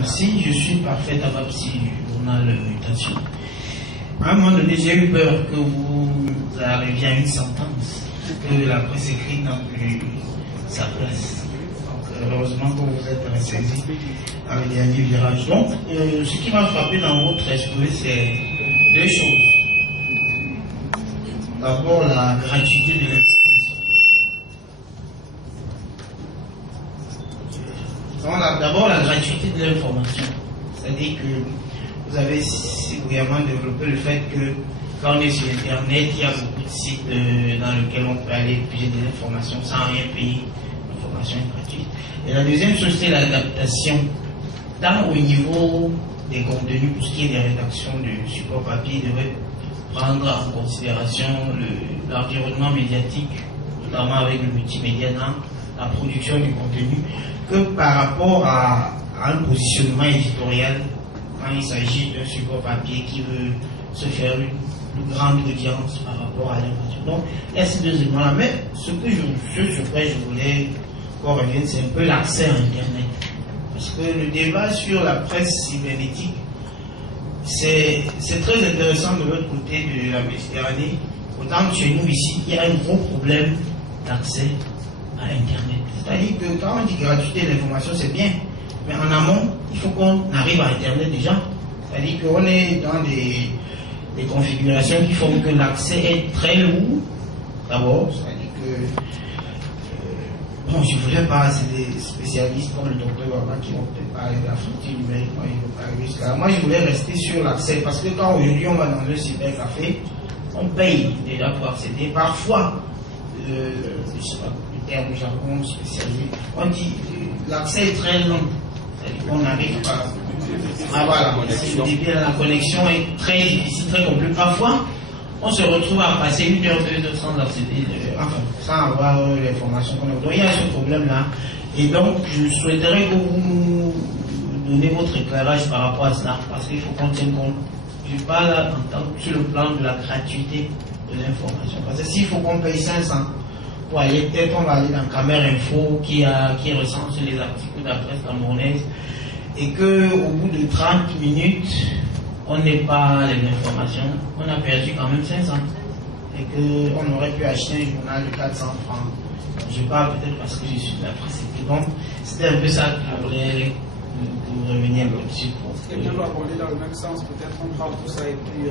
Merci, je suis parfait à Babsi du journal Mutation. À un moment donné, j'ai eu peur que vous arriviez à une sentence, que la presse écrite n'a plus sa place. Donc, heureusement que vous êtes ressaisi avec les derniers virages. Donc, ce qui m'a frappé dans votre exposé, c'est deux choses. D'abord, la gratuité de l'information. D'abord, la gratuité de l'information. C'est-à-dire que vous avez vraiment développé le fait que quand on est sur Internet, il y a beaucoup de sites dans lesquels on peut aller puiser des informations sans rien payer. L'information est gratuite. Et la deuxième chose, c'est l'adaptation, tant au niveau des contenus, pour ce qui est des rédactions de support papier, devrait prendre en considération l'environnement médiatique, notamment avec le multimédia dans la production du contenu, que par rapport à un positionnement éditorial, quand il s'agit d'un support papier qui veut se faire une grande audience par rapport à l'information. Donc, il y a ces deux éléments-là. Mais ce sur quoi je voulais qu'on revienne, c'est un peu l'accès à Internet. Parce que le débat sur la presse cybernétique, c'est très intéressant de l'autre côté de la Méditerranée. Autant chez nous ici, il y a un gros problème d'accès à Internet. C'est-à-dire que quand on dit gratuité de l'information, c'est bien. Mais en amont, il faut qu'on arrive à Internet déjà. C'est-à-dire qu'on est dans des configurations qui font que l'accès est très lourd. D'abord, c'est-à-dire que bon, je ne voulais pas, c'est des spécialistes comme le docteur Baba qui vont peut-être parler de la frontière numérique, moi, ils vont pas arriver jusqu'à là. Moi, je voulais rester sur l'accès, parce que quand aujourd'hui on va dans un cybercafé, on paye déjà pour accéder. Parfois, je ne sais pas, le terme jargon spécialisé, on dit l'accès est très long. C'est-à-dire qu'on n'arrive pas. Ah voilà, la connexion est très difficile, très compliquée. Parfois, on se retrouve à passer 1 heure, 2 heures sans accéder, enfin, sans avoir l'information qu'on a. Donc il y a ce problème-là. Et donc, je souhaiterais que vous nous donnez votre éclairage par rapport à cela, parce qu'il faut qu'on tienne compte. Je parle en tant que sur le plan de la gratuité de l'information. Parce que s'il faut qu'on paye 500 pour aller, peut-être on va aller dans Camer Info qui recense les articles de la presse camerounaise, et qu'au bout de 30 minutes, on n'ait pas les informations, on a perdu quand même 500. Et qu'on aurait pu acheter un journal de 400 francs. Je parle peut-être parce que je suis de la presse. Donc, c'était un peu ça que je voulais revenir là-dessus. Quelqu'un doit aborder dans le même sens, peut-être on prend tout ça et puis